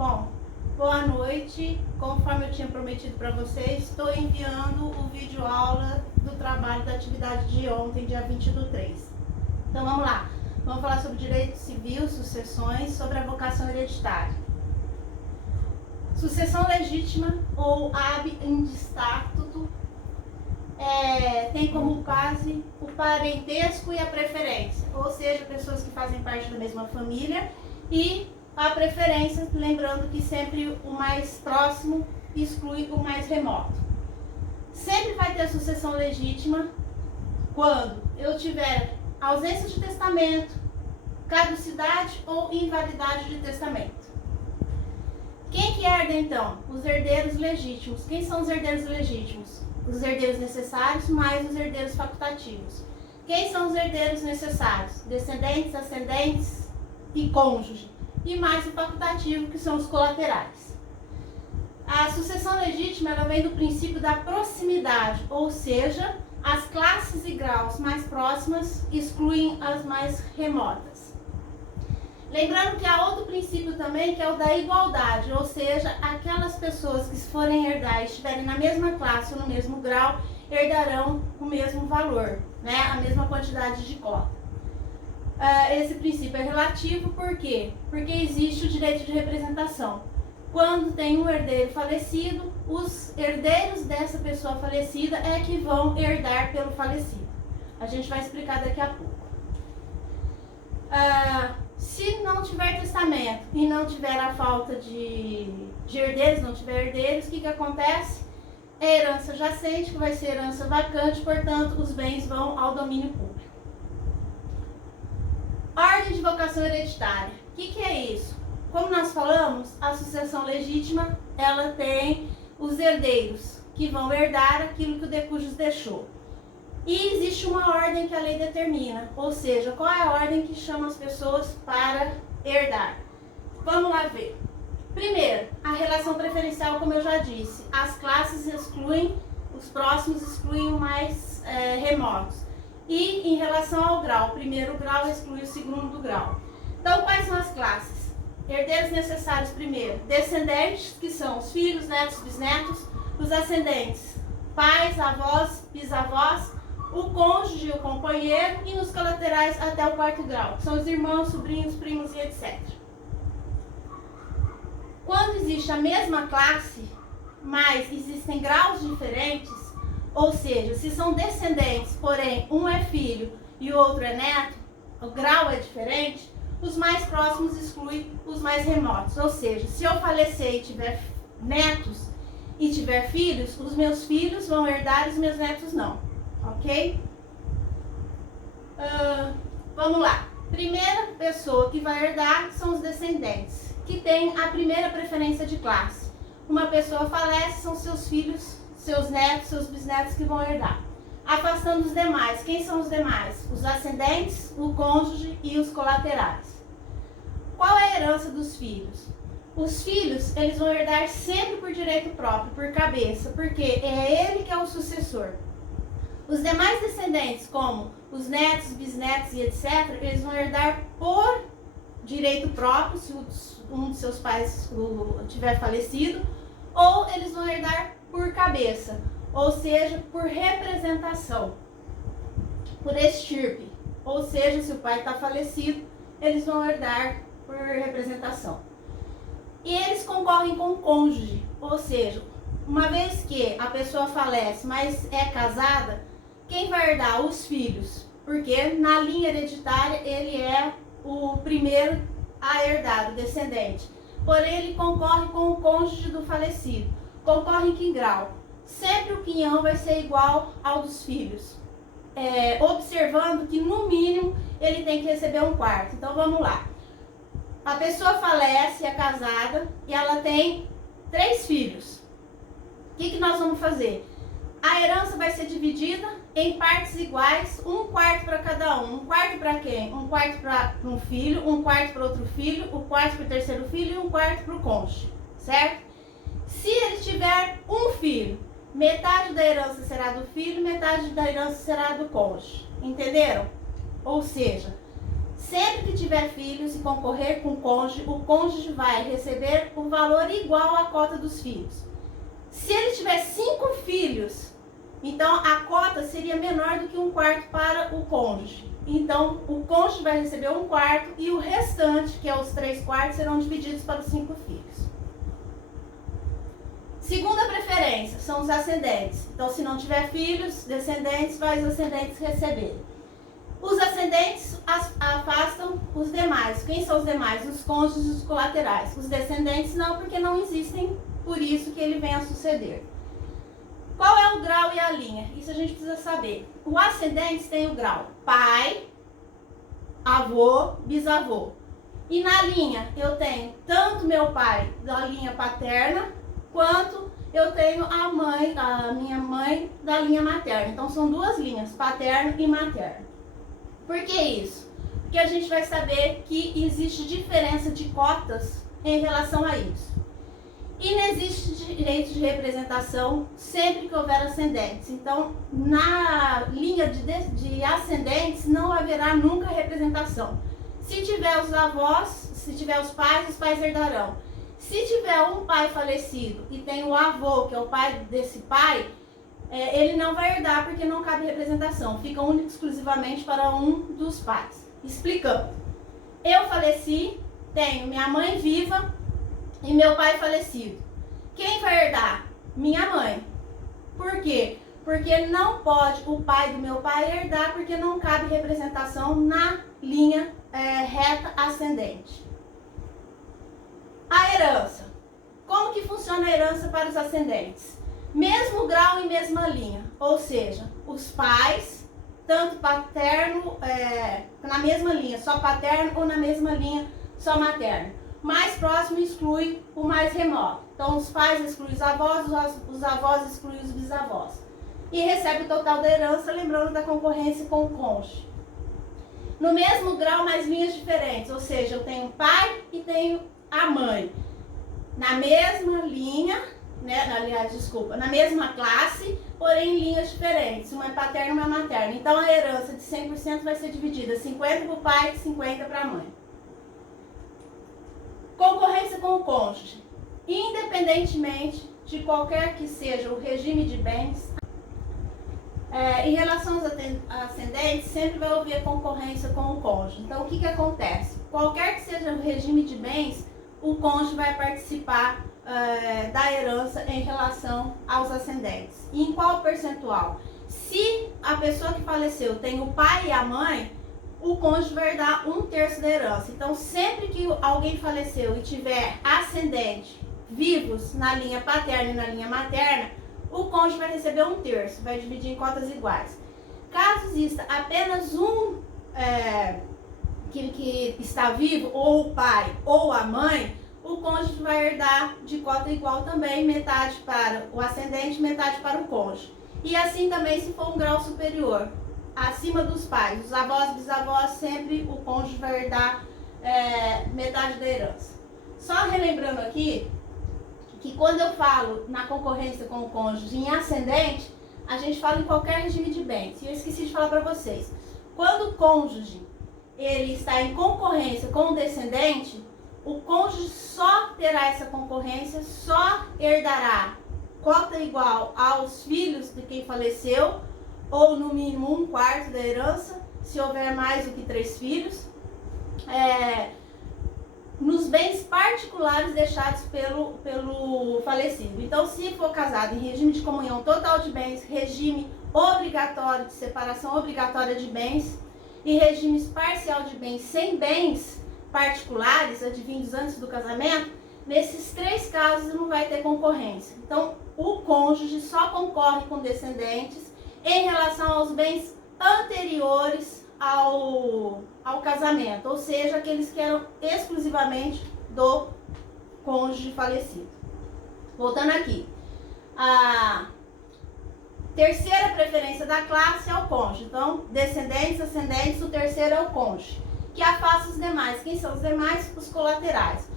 Bom, boa noite. Conforme eu tinha prometido para vocês, estou enviando o vídeo aula do trabalho da atividade de ontem, dia 20/3. Então vamos lá. Vamos falar sobre direito civil, sucessões, sobre a vocação hereditária. Sucessão legítima ou ab indistacto tem como base o parentesco e a preferência, ou seja, pessoas que fazem parte da mesma família, e a preferência, lembrando que sempre o mais próximo exclui o mais remoto. Sempre vai ter sucessão legítima quando eu tiver ausência de testamento, caducidade ou invalidade de testamento. Quem que herda então? Os herdeiros legítimos. Quem são os herdeiros legítimos? Os herdeiros necessários mais os herdeiros facultativos. Quem são os herdeiros necessários? Descendentes, ascendentes e cônjuge. E mais o facultativo, que são os colaterais. A sucessão legítima ela vem do princípio da proximidade, ou seja, as classes e graus mais próximas excluem as mais remotas. Lembrando que há outro princípio também, que é o da igualdade, ou seja, aquelas pessoas que forem herdar e estiverem na mesma classe ou no mesmo grau, herdarão o mesmo valor, né? A mesma quantidade de cota. Esse princípio é relativo, por quê? Porque existe o direito de representação. Quando tem um herdeiro falecido, os herdeiros dessa pessoa falecida é que vão herdar pelo falecido. A gente vai explicar daqui a pouco. Se não tiver testamento e não tiver a falta de herdeiros, não tiver herdeiros, o que acontece? É herança jacente, que vai ser herança vacante, portanto, os bens vão ao domínio público. Ordem de vocação hereditária. O que é isso? Como nós falamos, a sucessão legítima, ela tem os herdeiros, que vão herdar aquilo que o de cujus deixou. E existe uma ordem que a lei determina, ou seja, qual é a ordem que chama as pessoas para herdar? Vamos lá ver. Primeiro, a relação preferencial, como eu já disse, as classes excluem, os próximos excluem os mais remotos. E em relação ao grau, o primeiro grau exclui o segundo grau. Então, quais são as classes? Herdeiros necessários primeiro, descendentes, que são os filhos, netos, bisnetos, os ascendentes, pais, avós, bisavós, o cônjuge e o companheiro, e nos colaterais até o quarto grau, que são os irmãos, sobrinhos, primos e etc. Quando existe a mesma classe, mas existem graus diferentes, ou seja, se são descendentes, porém um é filho e o outro é neto, o grau é diferente, os mais próximos excluem os mais remotos. Ou seja, se eu falecer e tiver netos e tiver filhos, os meus filhos vão herdar e os meus netos não. Ok? Vamos lá. Primeira pessoa que vai herdar são os descendentes, que tem a primeira preferência de classe. Uma pessoa falece, são seus filhos, seus netos, seus bisnetos que vão herdar. Afastando os demais. Quem são os demais? Os ascendentes, o cônjuge e os colaterais. Qual é a herança dos filhos? Os filhos, eles vão herdar sempre por direito próprio, por cabeça, porque é ele que é o sucessor. Os demais descendentes, como os netos, bisnetos e etc., eles vão herdar por direito próprio, se um de seus pais tiver falecido, ou eles vão herdar por cabeça, ou seja, por representação, por estirpe. Ou seja, se o pai está falecido, eles vão herdar por representação. E eles concorrem com o cônjuge, ou seja, uma vez que a pessoa falece, mas é casada, quem vai herdar? Os filhos, porque na linha hereditária ele é o primeiro a herdar, o descendente. Porém, ele concorre com o cônjuge do falecido. Concorre em que grau? Sempre o quinhão vai ser igual ao dos filhos. Observando que, no mínimo, ele tem que receber um quarto. Então, vamos lá. A pessoa falece, é casada, e ela tem 3 filhos. O que nós vamos fazer? A herança vai ser dividida em partes iguais, um quarto para cada um. Um quarto para quem? Um quarto para um filho, um quarto para outro filho, um quarto para o terceiro filho e um quarto para o cônjuge, certo? Se ele tiver um filho, metade da herança será do filho, metade da herança será do cônjuge. Entenderam? Ou seja, Sempre que tiver filhos e concorrer com o cônjuge vai receber o valor igual à cota dos filhos. Se ele tiver 5 filhos, então a cota seria menor do que 1/4 para o cônjuge. Então o cônjuge vai receber 1/4 e o restante, que é os 3/4, serão divididos para os 5 filhos. Segunda preferência são os ascendentes. Então, se não tiver filhos, descendentes, vai os ascendentes receberem. Os ascendentes afastam os demais. Quem são os demais? Os cônjuges e os colaterais. Os descendentes não, porque não existem, por isso que ele vem a suceder. Qual é o grau e a linha? Isso a gente precisa saber. O ascendente tem o grau pai, avô, bisavô. E na linha eu tenho tanto meu pai da linha paterna, quanto eu tenho a minha mãe da linha materna. Então são 2 linhas, paterno e materno. Por que isso? Porque a gente vai saber que existe diferença de cotas em relação a isso. E não existe direito de representação sempre que houver ascendentes. Então, na linha de ascendentes, não haverá nunca representação. Se tiver os avós, se tiver os pais herdarão. Se tiver um pai falecido e tem o avô, que é o pai desse pai, ele não vai herdar porque não cabe representação. Fica único exclusivamente para um dos pais. Explicando. Eu faleci, tenho minha mãe viva e meu pai falecido. Quem vai herdar? Minha mãe. Por quê? Porque não pode o pai do meu pai herdar porque não cabe representação na linha reta ascendente. A herança. Como que funciona a herança para os ascendentes? Mesmo grau e mesma linha, ou seja, os pais, tanto paterno, na mesma linha, só paterno, ou na mesma linha, só materno. Mais próximo exclui o mais remoto. Então, os pais excluem os avós excluem os bisavós. E recebe o total da herança, lembrando da concorrência com o cônjuge. No mesmo grau, mas linhas diferentes, ou seja, eu tenho o pai e tenho a mãe. Na mesma linha, na mesma classe, porém em linhas diferentes, uma é paterna e uma é materna. Então a herança de 100% vai ser dividida 50 para o pai e 50 para a mãe. Concorrência com o cônjuge. Independentemente de qualquer que seja o regime de bens, em relação aos ascendentes, sempre vai haver concorrência com o cônjuge. Então o que acontece? Qualquer que seja o regime de bens, o cônjuge vai participar da herança em relação aos ascendentes. E em qual percentual? Se a pessoa que faleceu tem o pai e a mãe, o cônjuge vai dar 1/3 da herança. Então, sempre que alguém faleceu e tiver ascendente vivos na linha paterna e na linha materna, o cônjuge vai receber 1/3, vai dividir em cotas iguais. Caso exista apenas um que está vivo, ou o pai ou a mãe, o cônjuge vai herdar de cota igual também, metade para o ascendente, metade para o cônjuge. E assim também se for um grau superior, acima dos pais, os avós, bisavós, sempre o cônjuge vai herdar metade da herança. Só relembrando aqui, que quando eu falo na concorrência com o cônjuge em ascendente, a gente fala em qualquer regime de bens. E eu esqueci de falar para vocês, quando o cônjuge ele está em concorrência com o descendente, o cônjuge só terá essa concorrência, só herdará cota igual aos filhos de quem faleceu, ou no mínimo 1/4 da herança, se houver mais do que 3 filhos, nos bens particulares deixados pelo falecido. Então, se for casado em regime de comunhão total de bens, regime obrigatório de separação obrigatória de bens e regimes parcial de bens sem bens particulares advindos antes do casamento, nesses 3 casos não vai ter concorrência. Então, o cônjuge só concorre com descendentes em relação aos bens anteriores ao casamento, ou seja, aqueles que eram exclusivamente do cônjuge falecido. Voltando aqui, a terceira preferência da classe é o cônjuge. Então, descendentes, ascendentes, o terceiro é o cônjuge, que afasta os demais. Quem são os demais? Os colaterais.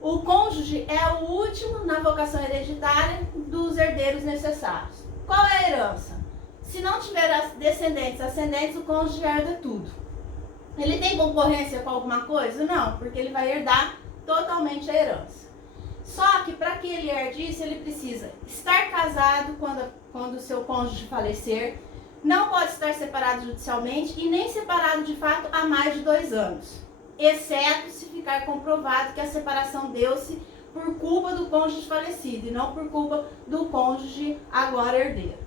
O cônjuge é o último na vocação hereditária dos herdeiros necessários. Qual é a herança? Se não tiver descendentes, ascendentes, o cônjuge herda tudo. Ele tem concorrência com alguma coisa? Não, porque ele vai herdar totalmente a herança. Só que para que ele herde isso, ele precisa estar casado quando o seu cônjuge falecer, não pode estar separado judicialmente e nem separado de fato há mais de 2 anos, exceto se ficar comprovado que a separação deu-se por culpa do cônjuge falecido e não por culpa do cônjuge agora herdeiro.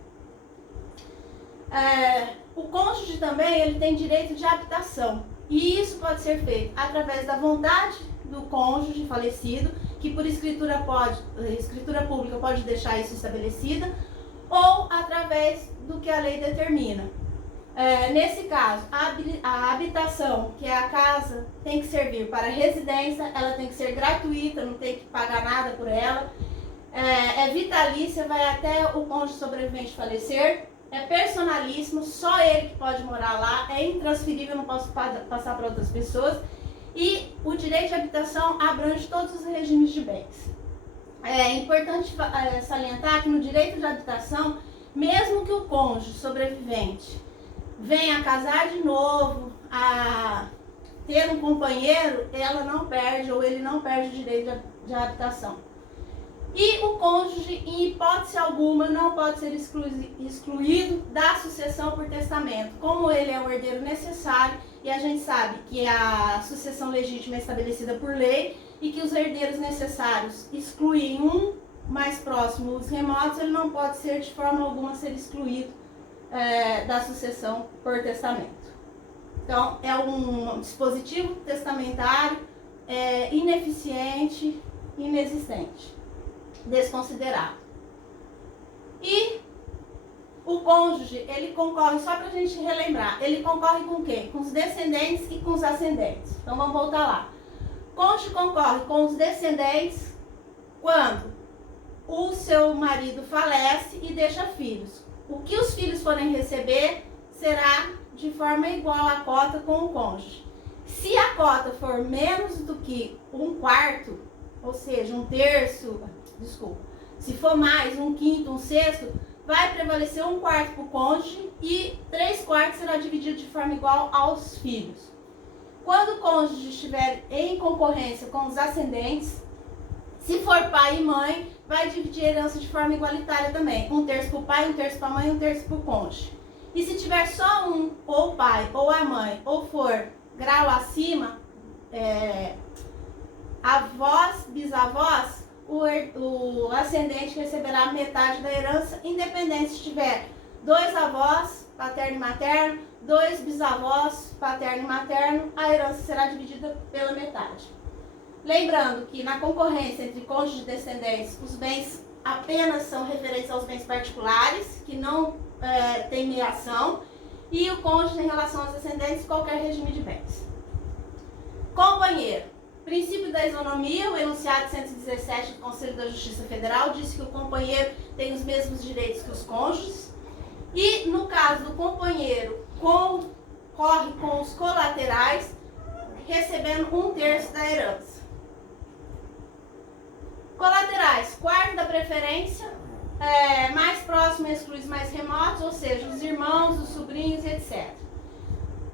O cônjuge também ele tem direito de habitação e isso pode ser feito através da vontade do cônjuge falecido, que por escritura pública pode deixar isso estabelecida, ou através do que a lei determina. Nesse caso, a habitação, que é a casa, tem que servir para residência, ela tem que ser gratuita, não tem que pagar nada por ela, é vitalícia, vai até o cônjuge sobrevivente falecer, é personalíssimo, só ele que pode morar lá, é intransferível, não posso passar para outras pessoas, e o direito de habitação abrange todos os regimes de bens. É importante salientar que no direito de habitação, mesmo que o cônjuge sobrevivente venha a casar de novo, a ter um companheiro, ela não perde ou ele não perde o direito de habitação. E o cônjuge, em hipótese alguma, não pode ser excluído da sucessão por testamento. Como ele é o herdeiro necessário, e a gente sabe que a sucessão legítima é estabelecida por lei, e que os herdeiros necessários excluem um mais próximo, os remotos, ele não pode ser de forma alguma ser excluído da sucessão por testamento. Então, é um dispositivo testamentário ineficiente, inexistente, desconsiderado. E o cônjuge, ele concorre, só para a gente relembrar, ele concorre com o quê? Com os descendentes e com os ascendentes. Então, vamos voltar lá. O cônjuge concorre com os descendentes quando o seu marido falece e deixa filhos. O que os filhos forem receber será de forma igual à cota com o cônjuge. Se a cota for menos do que 1/4, ou seja, 1/3, se for mais, 1/5, 1/6, vai prevalecer 1/4 para o cônjuge e 3/4 será dividido de forma igual aos filhos. Quando o cônjuge estiver em concorrência com os ascendentes, se for pai e mãe, vai dividir a herança de forma igualitária também. 1/3 para o pai, 1/3 para a mãe, 1/3 para o cônjuge. E se tiver só um, ou o pai, ou a mãe, ou for grau acima, avós, bisavós, o ascendente receberá metade da herança, independente se tiver 2 avós, paterno e materno, 2 bisavós, paterno e materno, a herança será dividida pela metade. Lembrando que na concorrência entre cônjuges e descendentes, os bens apenas são referentes aos bens particulares, que não tem meiação, e o cônjuge em relação aos descendentes, qualquer regime de bens. Companheiro. Princípio da isonomia, o enunciado 117 do Conselho da Justiça Federal diz que o companheiro tem os mesmos direitos que os cônjuges. E no caso do companheiro, concorre com os colaterais, recebendo 1/3 da herança. Colaterais, 1/4 da preferência, mais próximo exclui os mais remotos, ou seja, os irmãos, os sobrinhos, etc.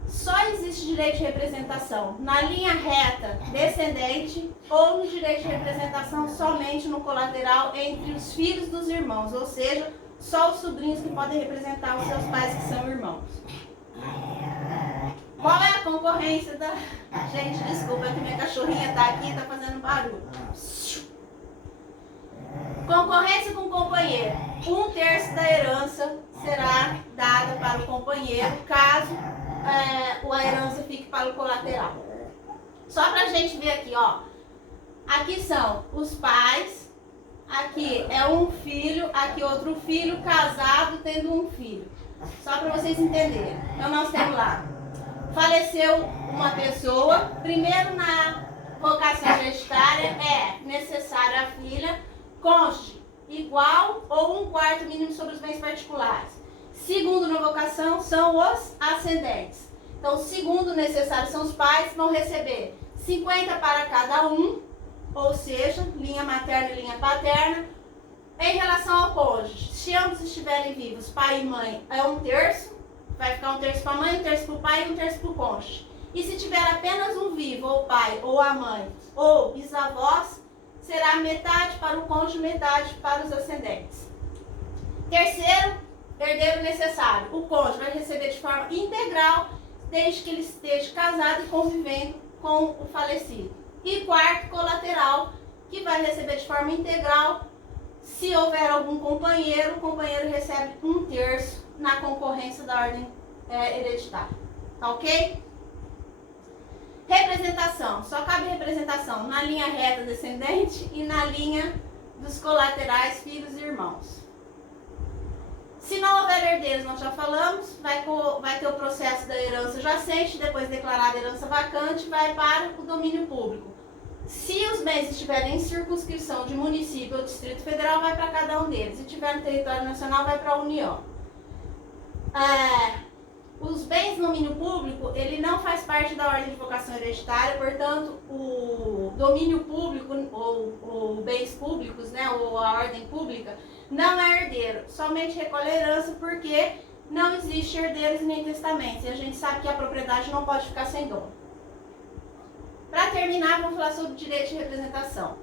Só existe direito de representação na linha reta descendente ou no direito de representação somente no colateral entre os filhos dos irmãos, ou seja, só os sobrinhos que podem representar os seus pais que são irmãos. Qual é a concorrência da... Gente, desculpa, que minha cachorrinha tá aqui e tá fazendo barulho. Concorrência com o companheiro. 1/3 da herança será dada para o companheiro, caso a herança fique para o colateral. Só pra gente ver aqui, ó. Aqui são os pais, aqui é um filho, aqui outro filho, casado, tendo um filho. Só para vocês entenderem. Então nós temos lá, faleceu uma pessoa, primeiro na vocação hereditária é necessário a filha, cônjuge igual ou 1/4 mínimo sobre os bens particulares. Segundo na vocação são os ascendentes. Então, segundo necessário são os pais, vão receber 50 para cada um, ou seja, linha materna e linha paterna. Em relação ao cônjuge, se ambos estiverem vivos, pai e mãe, é 1/3, vai ficar 1/3 para a mãe, 1/3 para o pai e 1/3 para o cônjuge. E se tiver apenas um vivo, ou o pai, ou a mãe, ou bisavós, será metade para o cônjuge, metade para os ascendentes. Terceiro, herdeiro necessário. O cônjuge vai receber de forma integral, desde que ele esteja casado e convivendo com o falecido. E quarto, colateral, que vai receber de forma integral. Se houver algum companheiro, o companheiro recebe 1/3 na concorrência da ordem hereditária. Tá ok? Representação. Só cabe representação na linha reta descendente e na linha dos colaterais, filhos e irmãos. Se não houver herdeiros, nós já falamos, vai ter o processo da herança jacente, depois declarada herança vacante, vai para o domínio público. Se os bens estiverem em circunscrição de município ou Distrito Federal, vai para cada um deles. Se tiver no território nacional, vai para a União. Os bens no domínio público, ele não faz parte da ordem de vocação hereditária, portanto, o domínio público ou bens públicos, né, ou a ordem pública, não é herdeiro. Somente recolhe herança porque não existe herdeiros nem testamentos. E a gente sabe que a propriedade não pode ficar sem dono. Para terminar, vamos falar sobre direito de representação.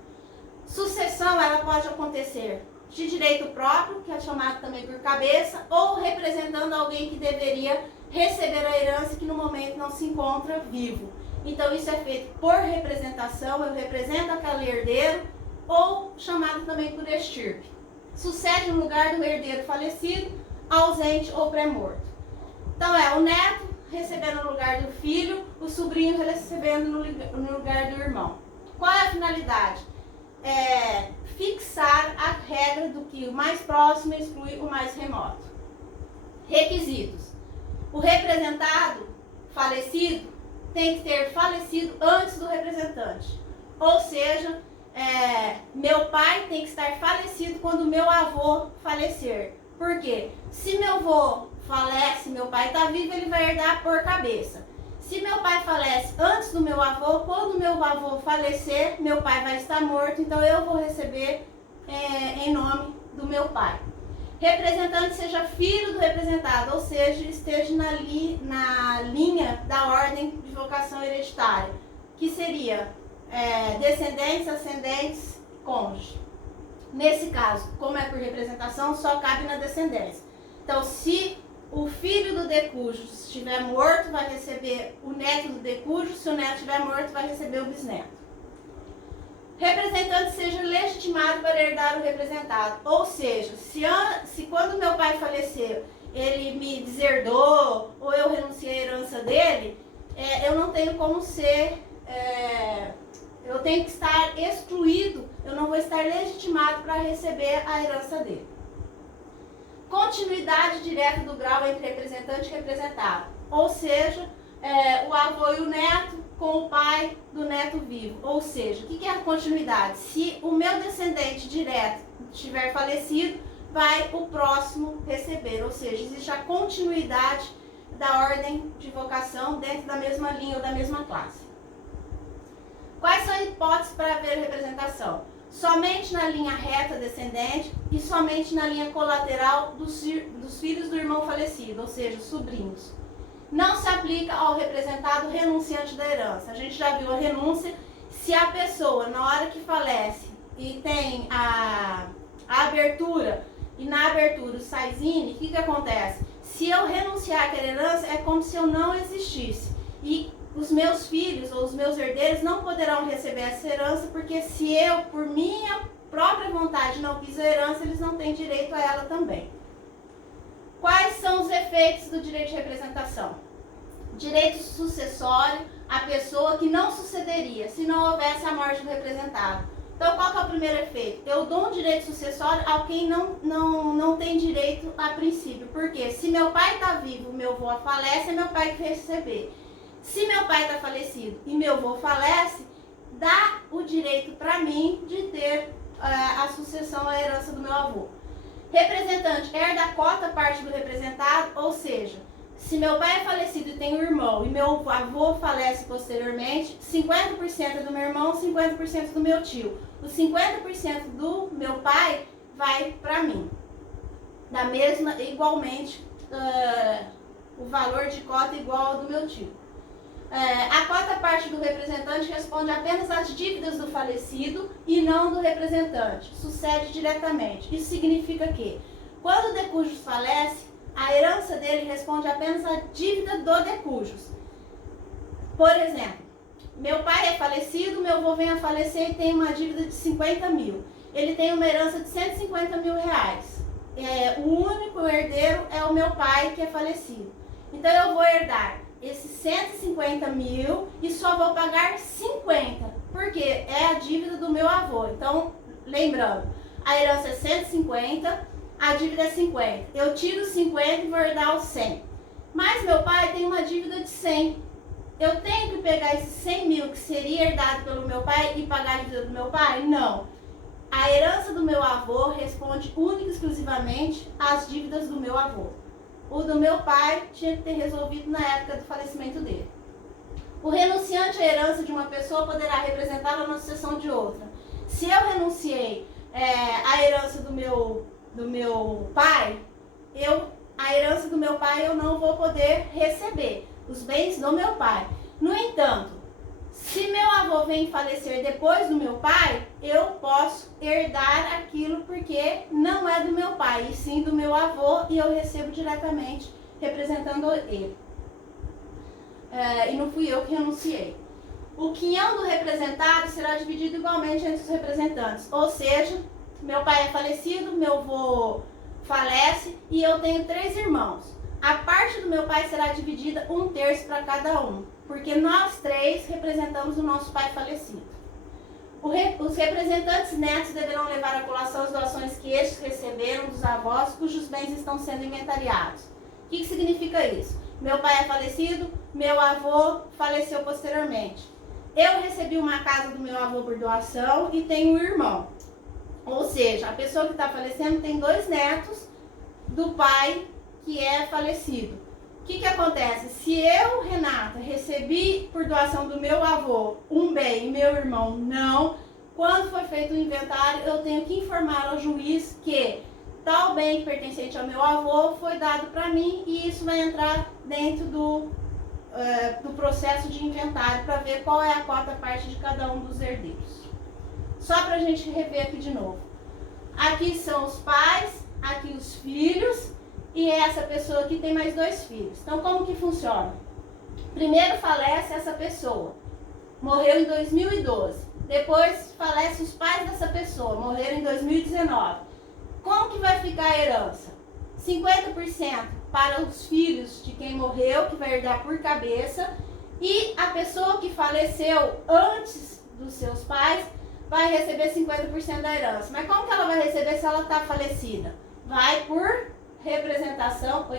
Sucessão, ela pode acontecer de direito próprio, que é chamado também por cabeça, ou representando alguém que deveria receber a herança que no momento não se encontra vivo. Então isso é feito por representação, eu represento aquele herdeiro, ou chamado também por estirpe. Sucede no lugar do herdeiro falecido, ausente ou pré-morto. Então é o neto recebendo no lugar do filho, o sobrinho recebendo no lugar do irmão. Qual é a finalidade? Fixar a regra do que o mais próximo exclui o mais remoto. Requisitos. O representado falecido tem que ter falecido antes do representante. Ou seja, meu pai tem que estar falecido quando meu avô falecer. Por quê? Se meu avô falece, meu pai está vivo, ele vai herdar por cabeça. Se meu pai falece antes do meu avô, quando meu avô falecer, meu pai vai estar morto, então eu vou receber em nome do meu pai. Representante seja filho do representado, ou seja, esteja na linha da ordem de vocação hereditária, que seria descendentes, ascendentes, cônjuge. Nesse caso, como é por representação, só cabe na descendência. Então, se o filho do decújo estiver morto, vai receber o neto do decújo. Se o neto estiver morto, vai receber o bisneto. Representante seja legitimado para herdar o representado. Ou seja, se quando meu pai faleceu, ele me deserdou ou eu renunciei à herança dele, eu não tenho como ser... eu tenho que estar excluído, eu não vou estar legitimado para receber a herança dele. Continuidade direta do grau entre representante e representado. Ou seja, o avô e o neto com o pai do neto vivo. Ou seja, o que é a continuidade? Se o meu descendente direto estiver falecido, vai o próximo receber. Ou seja, existe a continuidade da ordem de vocação dentro da mesma linha ou da mesma classe. Quais são as hipóteses para haver representação? Somente na linha reta descendente e somente na linha colateral dos filhos do irmão falecido, ou seja, sobrinhos. Não se aplica ao representado renunciante da herança. A gente já viu a renúncia. Se a pessoa, na hora que falece, e tem a abertura, e na abertura o saizine, o que acontece? Se eu renunciar àquela herança, é como se eu não existisse. E os meus filhos ou os meus herdeiros não poderão receber essa herança, porque se eu, por minha própria vontade, não quis a herança, eles não têm direito a ela também. Quais são os efeitos do direito de representação? Direito sucessório, a pessoa que não sucederia se não houvesse a morte do representado. Então, qual que é o primeiro efeito? Eu dou um direito sucessório a quem não tem direito a princípio. Porque se meu pai está vivo, meu avô falece, é meu pai que vai receber. Se meu pai está falecido e meu avô falece, dá o direito para mim de ter a sucessão à herança do meu avô. Representante herda a cota parte do representado, ou seja, se meu pai é falecido e tem um irmão e meu avô falece posteriormente, 50% é do meu irmão, 50% do meu tio. Os 50% do meu pai vai para mim. Igualmente, o valor de cota igual ao do meu tio. A quarta parte do representante responde apenas às dívidas do falecido e não do representante. Sucede diretamente. Isso significa que, quando o decujus falece, a herança dele responde apenas à dívida do decujus. Por exemplo, meu pai é falecido, meu avô vem a falecer e tem uma dívida de 50 mil. Ele tem uma herança de 150 mil reais. O único herdeiro é o meu pai, que é falecido. Então eu vou herdar esses 150 mil e só vou pagar 50, porque é a dívida do meu avô. Então, lembrando, a herança é 150, a dívida é 50. Eu tiro 50 e vou herdar os 100. Mas meu pai tem uma dívida de 100. Eu tenho que pegar esses 100 mil que seria herdado pelo meu pai e pagar a dívida do meu pai? Não. A herança do meu avô responde única e exclusivamente às dívidas do meu avô. O do meu pai tinha que ter resolvido na época do falecimento dele. O renunciante à herança de uma pessoa poderá representá-la na sucessão de outra. Se eu renunciei à herança do meu pai, a herança do meu pai eu não vou poder receber os bens do meu pai. No entanto, se meu avô vem falecer depois do meu pai, eu posso herdar aquilo porque não é do meu pai, e sim do meu avô, e eu recebo diretamente representando ele. E não fui eu que renunciei. O quinhão do representado será dividido igualmente entre os representantes, ou seja, meu pai é falecido, meu avô falece e eu tenho 3 irmãos. A parte do meu pai será dividida 1/3 para cada um, porque nós 3 representamos o nosso pai falecido. Os representantes netos deverão levar à colação as doações que estes receberam dos avós cujos bens estão sendo inventariados. O que significa isso? Meu pai é falecido, meu avô faleceu posteriormente. Eu recebi uma casa do meu avô por doação e tenho um irmão. Ou seja, a pessoa que está falecendo tem 2 netos do pai que é falecido. O que acontece? Se eu, Renata, recebi por doação do meu avô um bem e meu irmão não, quando for feito o inventário, eu tenho que informar ao juiz que tal bem pertencente ao meu avô foi dado para mim e isso vai entrar dentro do processo de inventário para ver qual é a quarta parte de cada um dos herdeiros. Só para a gente rever aqui de novo. Aqui são os pais, aqui os filhos. E essa pessoa aqui tem mais 2 filhos. Então, como que funciona? Primeiro falece essa pessoa. Morreu em 2012. Depois falece os pais dessa pessoa. Morreram em 2019. Como que vai ficar a herança? 50% para os filhos de quem morreu, que vai herdar por cabeça. E a pessoa que faleceu antes dos seus pais vai receber 50% da herança. Mas como que ela vai receber se ela está falecida? Vai por representação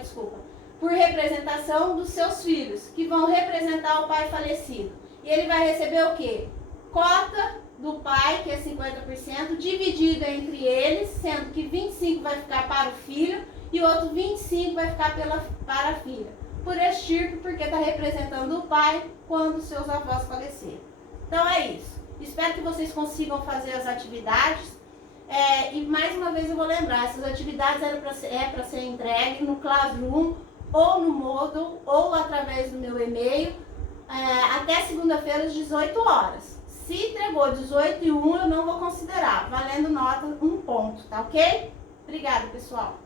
dos seus filhos, que vão representar o pai falecido. E ele vai receber o quê? Cota do pai, que é 50%, dividida entre eles, sendo que 25% vai ficar para o filho e o outro 25% vai ficar para a filha. Por estirpe, porque está representando o pai quando seus avós faleceram. Então é isso. Espero que vocês consigam fazer as atividades. E mais uma vez eu vou lembrar, essas atividades para ser entregue no Classroom ou no Moodle ou através do meu e-mail até segunda-feira às 18 horas. Se entregou 18 e 1, eu não vou considerar, valendo nota 1 ponto, tá ok? Obrigada, pessoal.